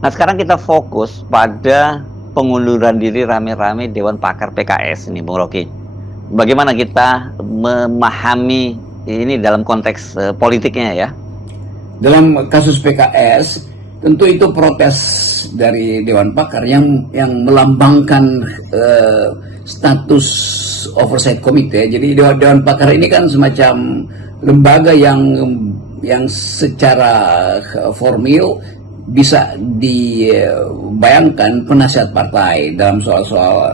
Nah, sekarang kita fokus pada pengunduran diri rame-rame Dewan Pakar PKS ini, Bung Rocky. Bagaimana kita memahami ini dalam konteks politiknya ya? Dalam kasus PKS, tentu itu protes dari Dewan Pakar yang melambangkan status oversight committee. Jadi Dewan Pakar ini kan semacam lembaga yang secara formil bisa dibayangkan penasihat partai dalam soal-soal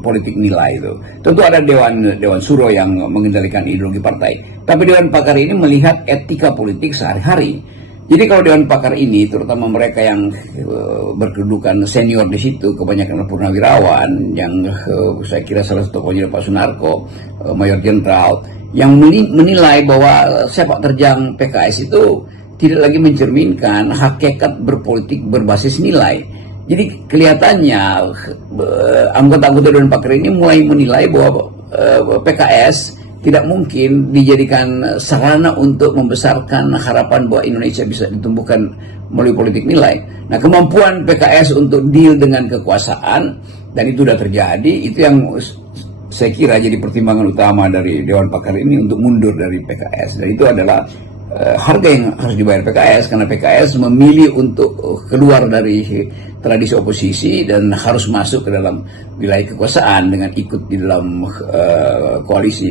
politik nilai itu. Tentu ada Dewan Suro yang mengendalikan ideologi partai, tapi Dewan Pakar ini melihat etika politik sehari-hari. Jadi kalau Dewan Pakar ini, terutama mereka yang berkedudukan senior di situ, kebanyakan purnawirawan, yang saya kira salah satu tokohnya Pak Sunarko, Mayor Jenderal, yang menilai bahwa sepak terjang PKS itu tidak lagi mencerminkan hakikat berpolitik berbasis nilai. Jadi kelihatannya anggota-anggota Dewan Pakar ini mulai menilai bahwa PKS tidak mungkin dijadikan sarana untuk membesarkan harapan bahwa Indonesia bisa ditumbuhkan melalui politik nilai. Nah, kemampuan PKS untuk deal dengan kekuasaan, dan itu sudah terjadi, itu yang saya kira jadi pertimbangan utama dari Dewan Pakar ini untuk mundur dari PKS. Dan itu adalah harga yang harus dibayar PKS, karena PKS memilih untuk keluar dari tradisi oposisi dan harus masuk ke dalam wilayah kekuasaan dengan ikut di dalam koalisi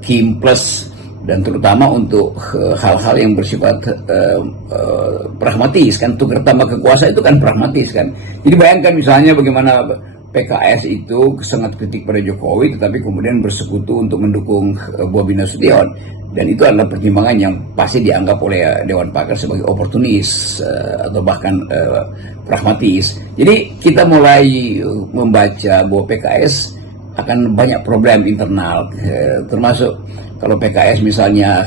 Kim Plus, dan terutama untuk hal-hal yang bersifat pragmatis kan. Tukar tambah kekuasaan itu kan pragmatis kan. Jadi bayangkan misalnya bagaimana PKS itu sangat kritik pada Jokowi, tetapi kemudian bersekutu untuk mendukung Bobi Nasution, dan itu adalah pertimbangan yang pasti dianggap oleh Dewan Pakar sebagai oportunis atau bahkan pragmatis. Jadi kita mulai membaca bahwa PKS akan banyak problem internal, termasuk kalau PKS misalnya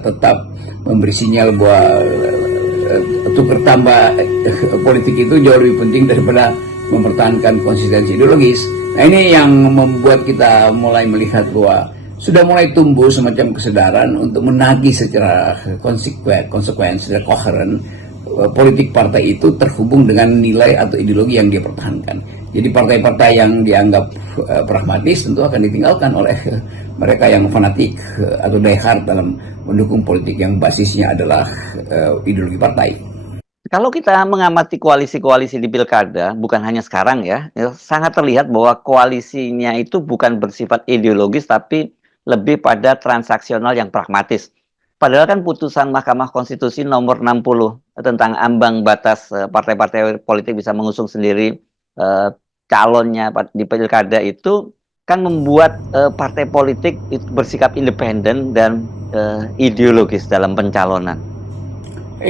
tetap memberi sinyal bahwa tukar tambah politik itu jauh lebih penting daripada mempertahankan konsistensi ideologis. Nah, ini yang membuat kita mulai melihat bahwa sudah mulai tumbuh semacam kesadaran untuk menagih secara konsekuen, secara koheren, politik partai itu terhubung dengan nilai atau ideologi yang dia pertahankan. Jadi partai-partai yang dianggap pragmatis tentu akan ditinggalkan oleh mereka yang fanatik atau diehard dalam mendukung politik yang basisnya adalah ideologi partai. Kalau kita mengamati koalisi-koalisi di pilkada, bukan hanya sekarang ya, sangat terlihat bahwa koalisinya itu bukan bersifat ideologis, tapi lebih pada transaksional yang pragmatis. Padahal kan putusan Mahkamah Konstitusi nomor 60 tentang ambang batas partai-partai politik bisa mengusung sendiri calonnya di pilkada itu kan membuat partai politik itu bersikap independen dan ideologis dalam pencalonan.